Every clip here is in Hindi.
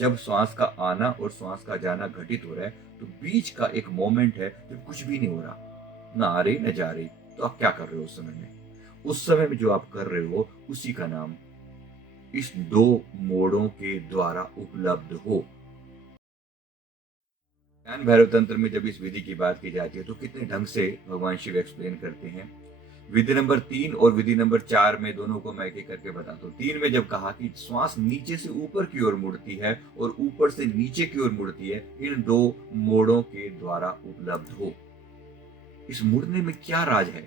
जब श्वास का आना और श्वास का जाना घटित हो रहा है तो बीच का एक मोमेंट है जब कुछ भी नहीं हो रहा, ना आ रही ना जा रही, तो आप क्या कर रहे हो उस समय में? उस समय में जो आप कर रहे हो उसी का नाम इस दो मोड़ों के द्वारा उपलब्ध हो। ज्ञान भैरव तंत्र में जब इस विधि की बात की जाती है तो कितने ढंग से भगवान शिव एक्सप्लेन करते हैं। विधि नंबर 3 और विधि नंबर 4 में दोनों को मैं एक एक करके बताता हूँ। 3 में जब कहा कि श्वास नीचे से ऊपर की ओर मुड़ती है और ऊपर से नीचे की ओर मुड़ती है, इन दो मोड़ों के द्वारा उपलब्ध हो। इस मुड़ने में क्या राज है,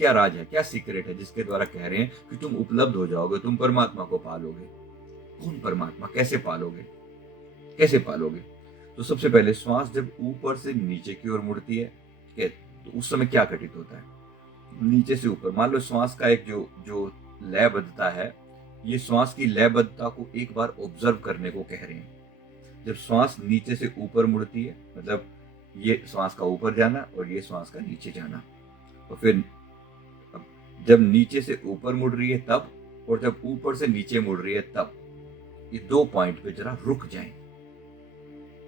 क्या राज है, क्या सीक्रेट है जिसके द्वारा कह रहे हैं कि तुम उपलब्ध हो जाओगे, तुम परमात्मा को पालोगे? कौन परमात्मा, कैसे पालोगे, कैसे पालोगे? तो सबसे पहले श्वास जब ऊपर से नीचे की ओर मुड़ती है, तो उस समय क्या घटित होता है? नीचे से ऊपर, मान लो श्वास का एक जो जो लयबद्धता है, ये श्वास की लयबद्धता को एक बार ऑब्जर्व करने को कह रहे हैं। जब श्वास नीचे से ऊपर मुड़ती है मतलब ये श्वास का ऊपर जाना और ये श्वास का नीचे जाना, और फिर जब नीचे से ऊपर मुड़ रही है तब, और जब ऊपर से नीचे मुड़ रही है तब, ये दो पॉइंट पे जरा रुक जाएं,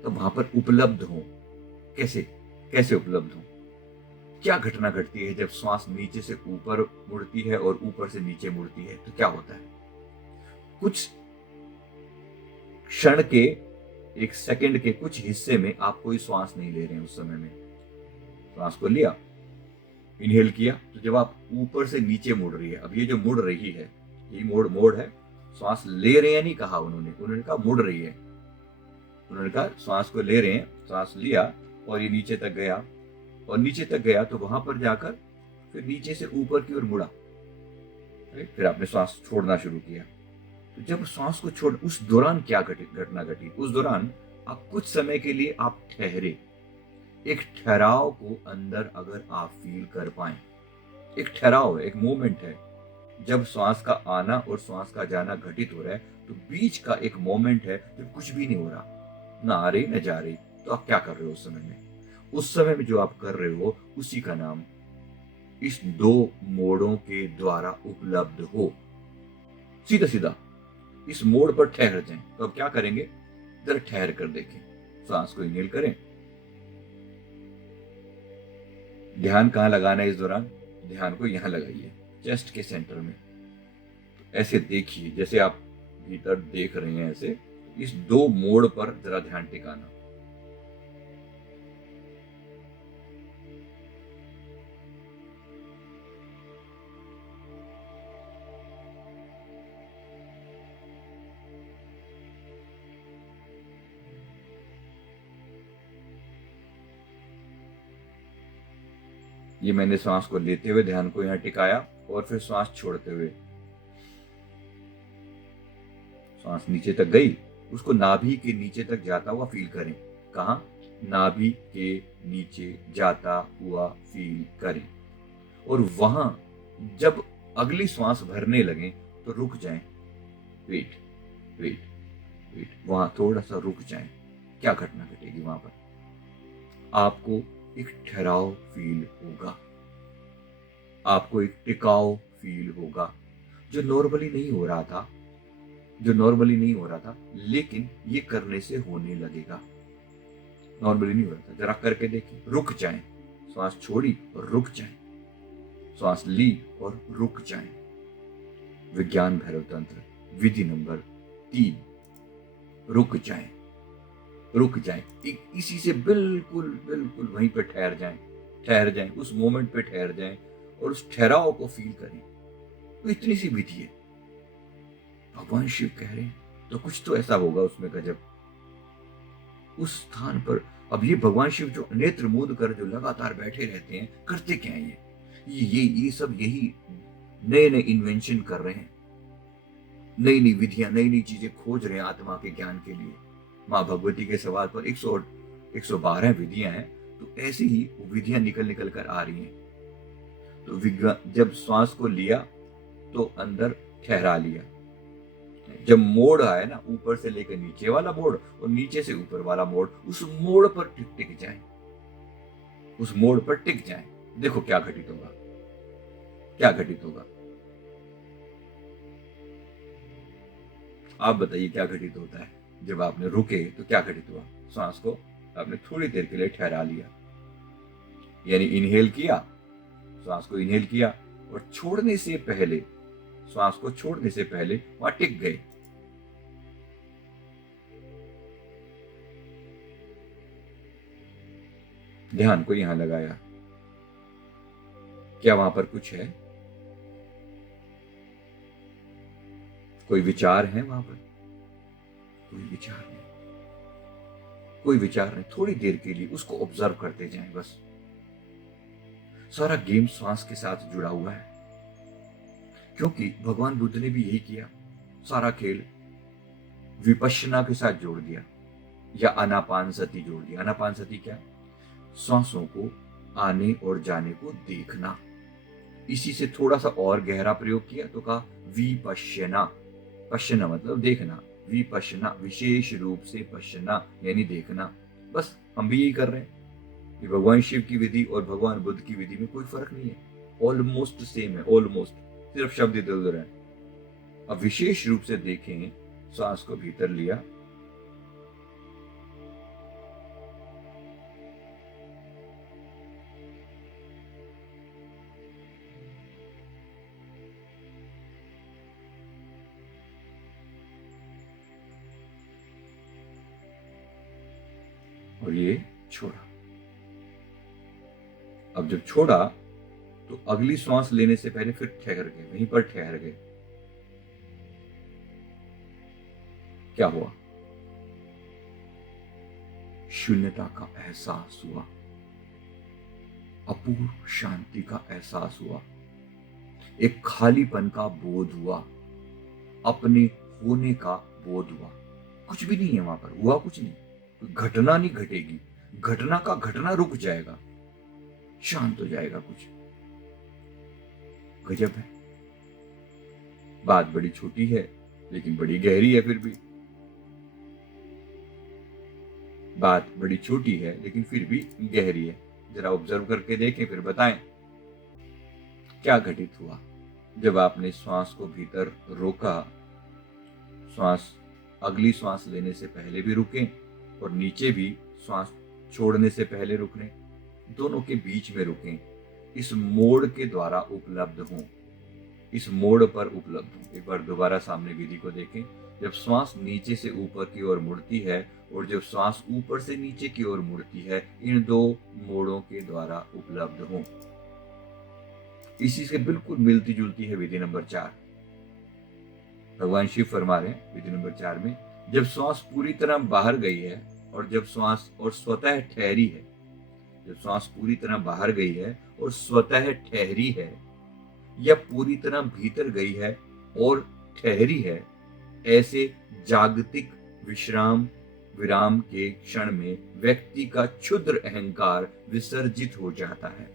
तो वहां पर उपलब्ध हो। कैसे, कैसे उपलब्ध हो? क्या घटना घटती है जब श्वास नीचे से ऊपर मुड़ती है और ऊपर से नीचे मुड़ती है? तो क्या होता है? कुछ क्षण के, एक सेकंड के कुछ हिस्से में आप कोई श्वास नहीं ले रहे हैं। उस समय में श्वास को लिया, इनहेल किया, तो जब आप ऊपर से नीचे मुड़ रही है, अब ये जो मुड़ रही है, ये मोड़ है। श्वास ले रहे हैं नहीं कहा उन्होंने कहा मुड़ रही है। उन्होंने कहा श्वास को ले रहे हैं, श्वास लिया और ये नीचे तक गया, और नीचे तक गया तो वहां पर जाकर फिर नीचे से ऊपर की ओर मुड़ा, फिर आपने श्वास छोड़ना शुरू किया। तो जब श्वास को छोड़, उस दौरान क्या घटना घटी? उस दौरान आप कुछ समय के लिए आप ठहरे, एक ठहराव को अंदर अगर आप फील कर पाए, एक ठहराव है, एक मोमेंट है। जब श्वास का आना और श्वास का जाना घटित हो रहा है तो बीच का एक मोमेंट है जब कुछ भी नहीं हो रहा, ना आ रही ना जा रही, तो आप क्या कर रहे हो उस समय में? उस समय में जो आप कर रहे हो उसी का नाम इस दो मोड़ों के द्वारा उपलब्ध हो। सीधा सीधा इस मोड़ पर ठहर जाएं। तो अब क्या करेंगे, जरा ठहर कर देखें। सांस को इनहेल करें। ध्यान कहां लगाना है इस दौरान? ध्यान को यहां लगाइए, चेस्ट के सेंटर में। ऐसे देखिए जैसे आप भीतर देख रहे हैं, ऐसे इस दो मोड़ पर जरा ध्यान टिकाना। ये मैंने सांस को लेते हुए ध्यान को यहां टिकाया और फिर सांस छोड़ते हुए सांस नीचे तक गई, उसको नाभि के नीचे तक जाता हुआ फील करें। कहां? नाभि के नीचे जाता हुआ फील करें। और वहां जब अगली श्वास भरने लगे तो रुक जाएं। वेट वेट वेट, वहां थोड़ा सा रुक जाएं। क्या घटना घटेगी वहां पर? आपको एक ठहराव फील होगा, आपको एक टिकाव फील होगा, जो नॉर्मली नहीं हो रहा था, जो नॉर्मली नहीं हो रहा था, लेकिन ये करने से होने लगेगा। नॉर्मली नहीं हो रहा था, जरा करके देखिए। रुक जाएं, श्वास छोड़ी और रुक जाएं, श्वास ली और रुक जाएं। विज्ञान भैरव तंत्र विधि नंबर 3, रुक जाएं, रुक जाएं। इसी से बिल्कुल बिल्कुल वहीं पे ठहर जाएं, ठहर जाएं, उस मोमेंट पे ठहर जाएं और उस ठहराव को फील करें। तो इतनी सी विधि है, भगवान शिव कह रहे हैं, तो कुछ तो ऐसा होगा उसमें गजब। उस स्थान पर अब ये भगवान शिव जो नेत्र मूंद कर जो लगातार बैठे रहते हैं, करते क्या है? ये सब यही नए नए इन्वेंशन कर रहे हैं, नई नई विधियां, नई नई चीजें खोज रहे हैं आत्मा के ज्ञान के लिए। माँ भगवती के सवाल पर 112 विधियां हैं, तो ऐसी ही विधियां निकल निकल कर आ रही हैं। तो जब श्वास को लिया तो अंदर ठहरा लिया, जब मोड़ आए ना, ऊपर से लेकर नीचे वाला मोड़ और नीचे से ऊपर वाला मोड़, उस मोड़ पर टिक जाए, उस मोड़ पर टिक जाए। देखो क्या घटित होगा, क्या घटित होगा? आप बताइए क्या घटित होता है? जब आपने रुके तो क्या घटित हुआ? श्वास को आपने थोड़ी देर के लिए ठहरा लिया, यानी इनहेल किया, श्वास को इनहेल किया और छोड़ने से पहले, श्वास को छोड़ने से पहले वहां टिक गए। ध्यान को यहां लगाया। क्या वहां पर कुछ है? कोई विचार है वहां पर? कोई विचार नहीं, कोई विचार नहीं। थोड़ी देर के लिए उसको ऑब्जर्व करते जाएं बस। सारा गेम श्वास के साथ जुड़ा हुआ है, क्योंकि भगवान बुद्ध ने भी यही किया। सारा खेल विपश्यना के साथ जोड़ दिया, या आनापानसति जोड़ दिया। आनापानसति क्या? सांसों को आने और जाने को देखना। इसी से थोड़ा सा और गहरा प्रयोग किया तो कहा विपश्यना। पश्यना मतलब देखना, विपश्यना विशेष रूप से पश्यना यानी देखना। बस हम भी यही कर रहे हैं कि भगवान शिव की विधि और भगवान बुद्ध की विधि में कोई फर्क नहीं है, ऑलमोस्ट सेम है, ऑलमोस्ट, सिर्फ शब्द इधर उधर है। अब विशेष रूप से देखें, सांस को भीतर लिया, और ये छोड़ा। अब जब छोड़ा तो अगली श्वास लेने से पहले फिर ठहर गए, वहीं पर ठहर गए। क्या हुआ? शून्यता का एहसास हुआ, अपूर्व शांति का एहसास हुआ, एक खालीपन का बोध हुआ, अपने होने का बोध हुआ। कुछ भी नहीं है वहां पर, हुआ कुछ नहीं, घटना नहीं घटेगी, घटना का घटना रुक जाएगा, शांत हो जाएगा कुछ। गजब है। बात बड़ी छोटी है लेकिन बड़ी गहरी है। फिर भी बात बड़ी छोटी है लेकिन फिर भी गहरी है। जरा ऑब्जर्व करके देखें, फिर बताएं क्या घटित हुआ जब आपने श्वास को भीतर रोका। श्वास अगली श्वास लेने से पहले भी रुके और नीचे भी श्वास छोड़ने से पहले रुकने, दोनों के बीच में रुकें। इस मोड़ के द्वारा उपलब्ध हों, इस मोड़ पर उपलब्ध हों। एक बार दोबारा सामने विधि को देखें। जब श्वास नीचे से ऊपर की ओर मुड़ती है और जब श्वास ऊपर से नीचे की ओर मुड़ती है, इन दो मोड़ों के द्वारा उपलब्ध हों। इसी से बिल्कुल मिलती जुलती है विधि नंबर 4। भगवान शिव फरमा रहे हैं विधि नंबर 4 में, जब श्वास पूरी तरह बाहर गई है और जब श्वास और स्वतः ठहरी है, जब श्वास पूरी तरह बाहर गई है और स्वतः ठहरी है, या पूरी तरह भीतर गई है और ठहरी है, ऐसे जागतिक विराम के क्षण में व्यक्ति का क्षुद्र अहंकार विसर्जित हो जाता है।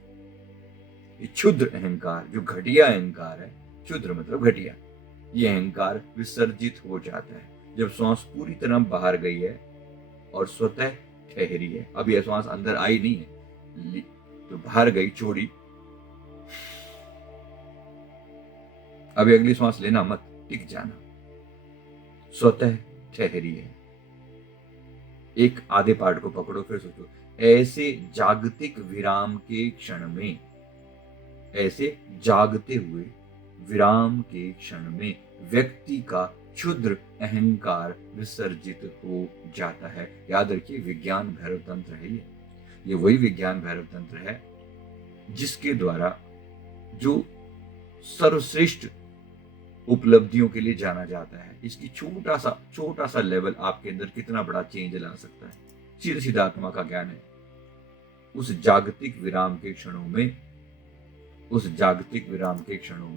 ये क्षुद्र अहंकार, जो घटिया अहंकार है, क्षुद्र मतलब घटिया, ये अहंकार विसर्जित हो जाता है जब श्वास पूरी तरह बाहर गई है और स्वतः ठहरी है। अब यह श्वास अंदर आई नहीं है, तो बाहर गई, छोड़ी। अभी अगली श्वास लेना मत, टिक जाना, स्वतः ठहरी है। एक आधे पार्ट को पकड़ो, फिर सोचो, ऐसे जागतिक विराम के क्षण में, ऐसे जागते हुए विराम के क्षण में व्यक्ति का क्षुद्र अहंकार विसर्जित हो जाता है। याद रखिए, विज्ञान भैरव तंत्र है ये वही विज्ञान भैरव तंत्र है जिसके द्वारा जो सर्वश्रेष्ठ उपलब्धियों के लिए जाना जाता है। इसकी छोटा सा लेवल आपके अंदर कितना बड़ा चेंज ला सकता है। सीधा सीधा आत्मा का ज्ञान है। उस जागतिक विराम के क्षणों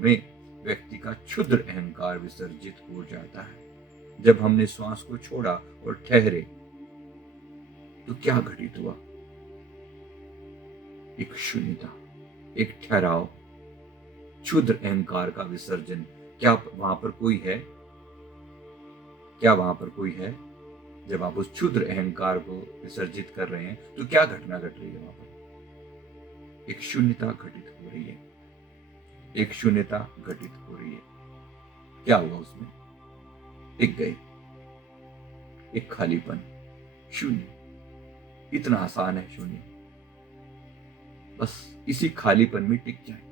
में व्यक्ति का क्षुद्र अहंकार विसर्जित हो जाता है। जब हमने श्वास को छोड़ा और ठहरे तो क्या घटित हुआ? एक शून्यता, एक ठहराव, क्षुद्र अहंकार का विसर्जन। क्या वहां पर कोई है? क्या वहां पर कोई है? जब आप उस क्षुद्र अहंकार को विसर्जित कर रहे हैं तो क्या घटना घट रही है वहां पर? एक शून्यता घटित हो रही है, एक शून्यता घटित हो रही है। क्या हुआ उसमें? टिक गए। एक खालीपन, शून्य। इतना आसान है शून्य। बस इसी खालीपन में टिक जाएं,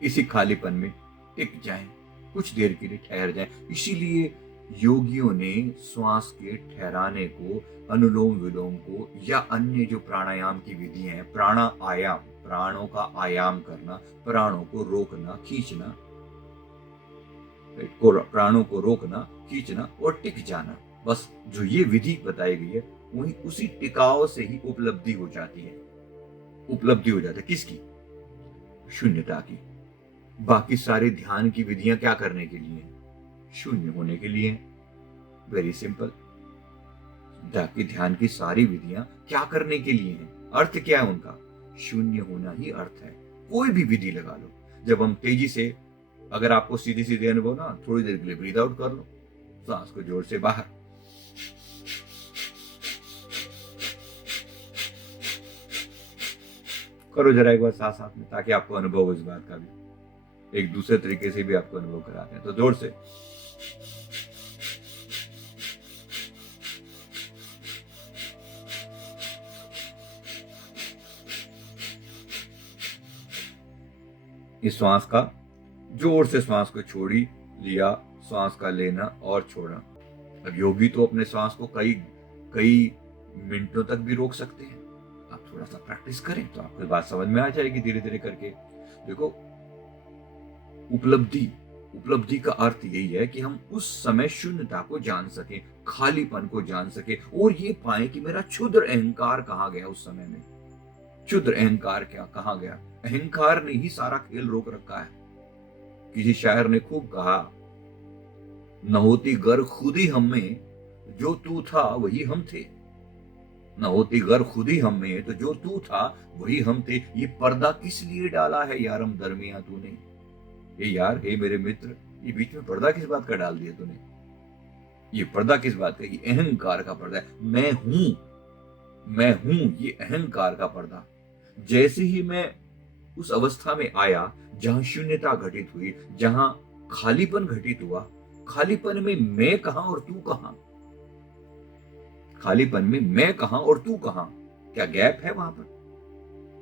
इसी खालीपन में टिक जाएं, कुछ देर के लिए ठहर जाएं। इसीलिए योगियों ने श्वास के ठहराने को, अनुलोम विलोम को, या अन्य जो प्राणायाम की विधियां हैं, प्राणायाम, प्राणों का आयाम करना, प्राणों को रोकना, खींचना, प्राणों को रोकना, खींचना और टिक जाना, बस जो ये विधि बताई गई है वही उसी टिकाव से ही उपलब्धि हो जाती है। उपलब्धि हो जाती है किसकी? शून्यता की। बाकी सारे ध्यान की विधियां क्या करने के लिए? शून्य होने के लिए। Very simple. बाकी ध्यान की सारी विधियां क्या करने के लिए हैं? अर्थ क्या है उनका? शून्य होना ही अर्थ है। कोई भी विधि लगा लो। जब हम तेजी से, अगर आपको सीधी सीधे अनुभव ना, थोड़ी देर के लिए ब्रीद आउट कर लो, सांस को जोर से बाहर, करो जरा एक बार साथ साथ में, ताकि आपको अनुभव हो इस बात का भी। एक दूसरे तरीके से भी आपको अनुभव कराते हैं, तो जोर से इस श्वास का, जोर से श्वास को छोड़ी लिया, श्वास का लेना और छोड़ना। अब योगी तो अपने श्वास को कई कई मिनटों तक भी रोक सकते हैं। आप थोड़ा सा प्रैक्टिस करें तो आपको बात समझ में आ जाएगी धीरे धीरे करके। देखो, उपलब्धि का अर्थ यही है कि हम उस समय शून्यता को जान सकें, खालीपन को जान सकें, और ये पाए कि मेरा क्षुद्र अहंकार कहाँ गया उस समय में। क्षुद्र अहंकार क्या कहाँ गया? अहंकार ने ही सारा खेल रोक रखा है। किसी शायर ने खूब कहा, न होती गर खुद ही हम में, जो तू था वही हम थे। न होती गर खुद ही हम में, तो जो तू था वही हम थे। ये पर्दा किस लिए डाला है यारम दरमिया तूने? ये यार, हे मेरे मित्र, ये बीच में पर्दा किस बात का डाल दिया तूने? ये पर्दा किस बात का? ये अहंकार का पर्दा है। मैं हूं, ये अहंकार का पर्दा। जैसे ही मैं उस अवस्था में आया जहां शून्यता घटित हुई, जहां खालीपन घटित हुआ, खालीपन में मैं कहां और तू कहां? खालीपन में मैं कहां और तू कहां? क्या गैप है वहां पर?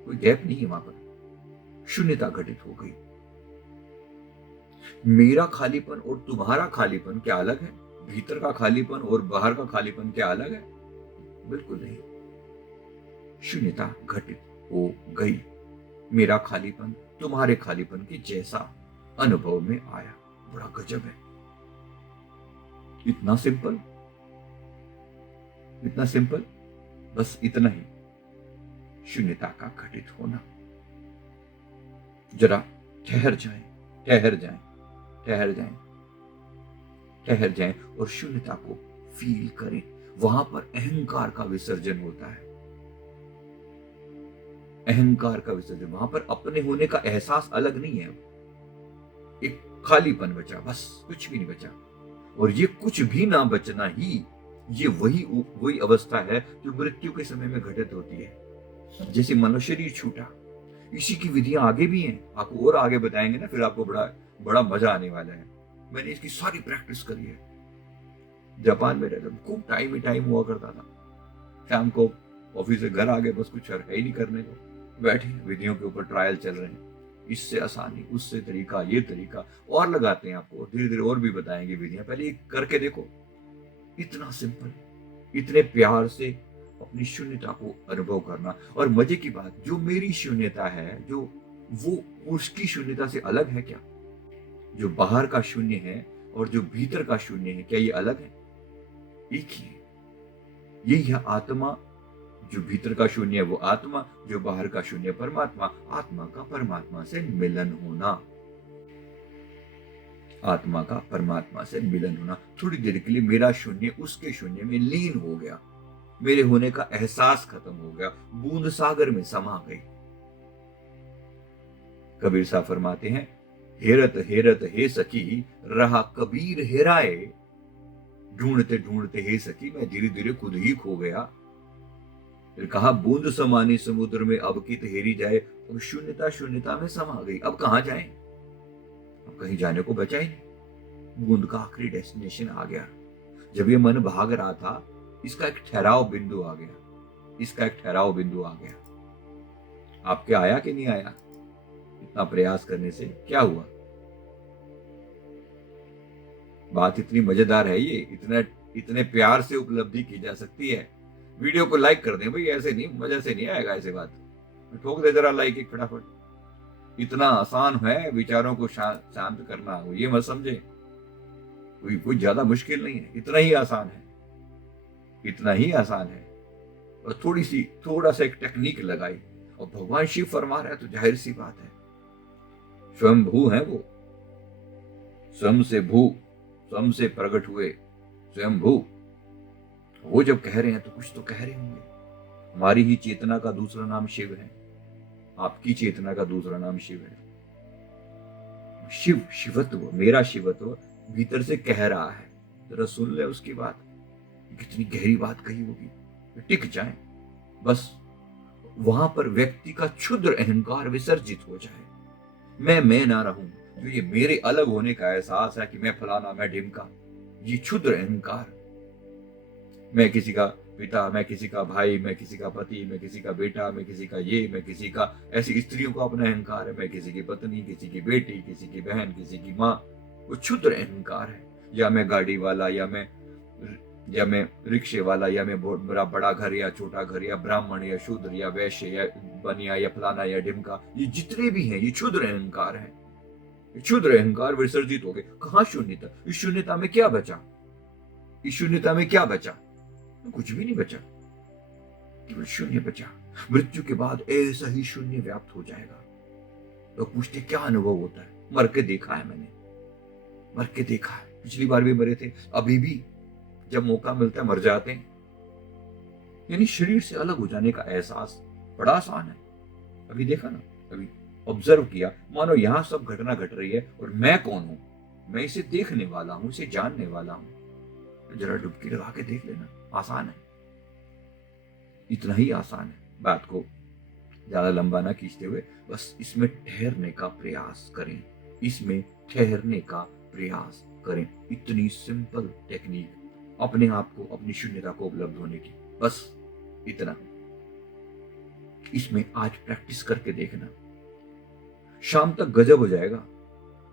कोई गैप नहीं है वहां पर। शून्यता घटित हो गई। मेरा खालीपन और तुम्हारा खालीपन क्या अलग है? भीतर का खालीपन और बाहर का खालीपन क्या अलग है? बिल्कुल नहीं। शून्यता घटित हो गई। मेरा खालीपन तुम्हारे खालीपन के जैसा अनुभव में आया। बड़ा गजब है। इतना सिंपल, इतना सिंपल, बस इतना ही। शून्यता का घटित होना। जरा ठहर जाएं, ठहर जाएं, ठहर जाएं, ठहर जाएं और शून्यता को फील करें। वहां पर अहंकार का विसर्जन होता है। अहंकार का विसर्जन। वहां पर अपने होने का एहसास अलग नहीं है। एक खालीपन बचा, बस कुछ भी नहीं बचा। और ये कुछ भी ना बचना ही, ये वही अवस्था है जो मृत्यु के समय में घटित होती है। जैसे मनुष्य शरीर छूटा, इसी की विधियां आगे भी हैं, आपको और आगे बताएंगे ना, फिर आपको बड़ा बड़ा मजा आने वाला है। मैंने इसकी सारी प्रैक्टिस करी है। जापान में रहता, खूब टाइम ही टाइम हुआ करता था। शाम को ऑफिस से घर आ गए, बस कुछ है ही नहीं करने को, बैठे विधियों के ऊपर ट्रायल चल रहे हैं। इससे आसानी, उससे तरीका, ये तरीका, और लगाते हैं आपको, धीरे धीरे और भी बताएंगे विधियां। पहले ये करके देखो। इतना सिंपल, इतने प्यार से अपनी शून्यता को अनुभव करना। और मजे की बात, जो मेरी शून्यता है, जो वो उसकी शून्यता से अलग है क्या? जो बाहर का शून्य है और जो भीतर का शून्य है, क्या ये अलग है? एक ही है। यही है आत्मा। जो भीतर का शून्य है वो आत्मा, जो बाहर का शून्य परमात्मा। आत्मा का परमात्मा से मिलन होना, आत्मा का परमात्मा से मिलन होना। थोड़ी देर के लिए मेरा शून्य उसके शून्य में लीन हो गया, मेरे होने का एहसास खत्म हो गया, बूंद सागर में समा गई। कबीर साहब फरमाते हैं, हेरत हेरत हे सखी रहा कबीर हेराए। ढूंढते ढूंढते हे सखी मैं धीरे धीरे खुद ही खो गया। फिर कहा, बूंद समानी समुद्र में अब की तहेरी जाए। अब शून्यता शून्यता में समा गई, अब कहां जाएं? अब कहीं जाने को बचा ही नहीं। बूंद का आखिरी डेस्टिनेशन आ गया। जब ये मन भाग रहा था, इसका एक ठहराव बिंदु आ गया, इसका एक ठहराव बिंदु आ गया। आपके आया कि नहीं आया? इतना प्रयास करने से क्या हुआ? बात इतनी मजेदार है, ये इतने प्यार से उपलब्धि की जा सकती है। वीडियो को लाइक कर दें भाई, ऐसे नहीं, मजा से नहीं आएगा ऐसे बात। ठोक दे जरा लाइक एक फटाफट। इतना आसान है विचारों को शांत करना, ये मत समझे कोई ज्यादा मुश्किल नहीं है, इतना ही आसान है, इतना ही आसान है। और थोड़ा सा एक टेक्निक लगाई, और भगवान शिव फरमा रहा है, तो जाहिर सी बात है, स्वयं भू है वो, स्वयं से भू, स्वयं से प्रकट हुए स्वयं भू। वो जब कह रहे हैं तो कुछ तो कह रहे होंगे। हमारी ही चेतना का दूसरा नाम शिव है, आपकी चेतना का दूसरा नाम शिव है। शिव, शिवत्व, मेरा शिवत्व भीतर से कह रहा है, जरा सुन ले उसकी बात। कितनी गहरी बात कही होगी, टिक जाए बस। वहां पर व्यक्ति का क्षुद्र अहंकार विसर्जित हो जाए, मैं ना रहूं। जो ये मेरे अलग होने का एहसास है कि मैं फलाना, मैं ढिमका, ये क्षुद्र अहंकार, मैं किसी का पिता, मैं किसी का भाई, मैं किसी का पति, मैं किसी का बेटा, मैं किसी का ये, मैं किसी का, ऐसी स्त्रियों का अपना अहंकार है, मैं किसी की पत्नी, किसी की बेटी, किसी की बहन, किसी की माँ, वो क्षुद्र अहंकार है। या मैं गाड़ी वाला, या मैं रिक्शे वाला, या मैं मेरा बड़ा घर या छोटा घर, या ब्राह्मण या शूद्र या वैश्य या बनिया या फलाना या ढिमका, ये जितने भी हैं ये क्षुद्र अहंकार है। क्षुद्र अहंकार विसर्जित हो गए। कहाँ शून्यता? इस शून्यता में क्या बचा? इस शून्यता में क्या बचा? कुछ भी नहीं बचा, केवल शून्य बचा। मृत्यु के बाद ऐसा ही शून्य व्याप्त हो जाएगा। लोग पूछते क्या अनुभव होता है? मर के देखा है मैंने, मर के देखा है। पिछली बार भी मरे थे, अभी भी जब मौका मिलता है मर जाते हैं। यानी शरीर से अलग हो जाने का एहसास बड़ा आसान है। अभी देखा ना, अभी ऑब्जर्व किया, मानो यहां सब घटना घट रही है और मैं कौन हूं? मैं इसे देखने वाला हूं, इसे जानने वाला हूं। जरा डुबकी लगा के देख लेना, आसान है, इतना ही आसान है। बात को ज्यादा लंबा ना खींचते हुए बस इसमें ठहरने का प्रयास करें, इसमें ठहरने का प्रयास करें। इतनी सिंपल टेक्निक अपने आप को, अपनी शून्यता को उपलब्ध होने की, बस इतना। इसमें आज प्रैक्टिस करके देखना, शाम तक गजब हो जाएगा।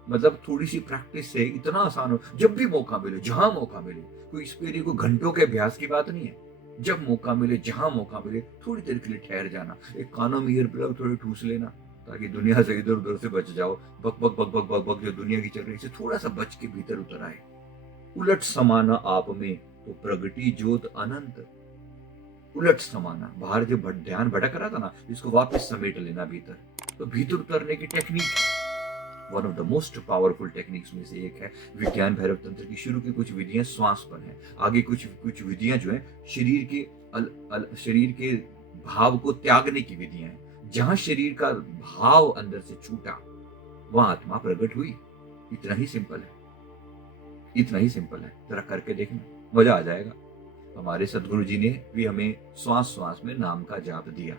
मतलब थोड़ी सी प्रैक्टिस से इतना आसान हो। जब भी मौका मिले, जहां मौका मिले, कोई इसके लिए कोई घंटों के अभ्यास की बात नहीं है। जब मौका मिले, जहां मौका मिले, थोड़ी देर के लिए ठहर जाना, एक कानों में ईयर प्लग थोड़ी ठूस लेना, ताकि दुनिया से इधर उधर से बच जाओ। बक बक बक बक बक बक जो दुनिया की चल रही है, थोड़ा सा बच के भीतर उतर आए। उलट समाना आप में तो प्रगति ज्योत अनंत। उलट समाना, बाहर जो ध्यान भटक रहा था ना, इसको वापस समेट लेना भीतर। तो भीतर उतरने की technique one of the most powerful techniques में से एक है। विज्ञान भैरव तंत्र की शुरू की कुछ विधियां श्वास पर हैं, आगे कुछ विधियां जो है शरीर के भाव को त्यागने की विधियां हैं। जहां शरीर का भाव अंदर से छूटा, वहां आत्मा प्रकट हुई। इतना ही सिंपल है, इतना ही सिंपल है। जरा करके देखना, मजा आ जाएगा। हमारे सदगुरु जी ने भी हमें श्वास श्वास में नाम का जाप दिया।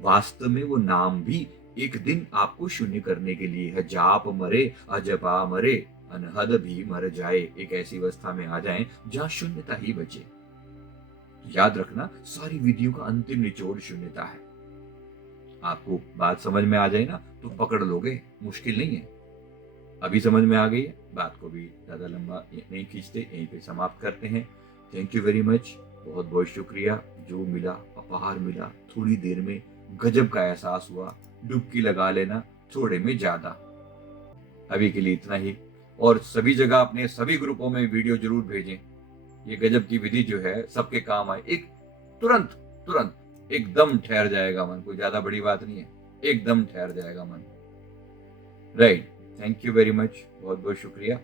वास्तव में वो नाम भी एक दिन आपको शून्य करने के लिए है। जाप मरे अजपा मरे, अनहद भी मर जाए। एक ऐसी अवस्था में आ जाएं जहां शून्यता ही बचे। याद रखना, सारी विधियों का अंतिम निचोड़ शून्यता है। आपको बात समझ में आ जाए ना तो पकड़ लोगे, मुश्किल नहीं है। अभी समझ में आ गई है, बात को भी ज्यादा लंबा नहीं खींचते, यहीं पे समाप्त करते हैं। थैंक यू वेरी मच, बहुत बहुत शुक्रिया। जो मिला अपार मिला, थोड़ी देर में गजब का एहसास हुआ। डुबकी लगा लेना, थोड़े में ज्यादा। अभी के लिए इतना ही, और सभी जगह अपने सभी ग्रुपों में वीडियो जरूर भेजें। ये गजब की विधि जो है सबके काम आए। एक तुरंत एकदम ठहर जाएगा मन। कोई ज्यादा बड़ी बात नहीं है, एकदम ठहर जाएगा मन। Right, thank you very much, बहुत बहुत शुक्रिया।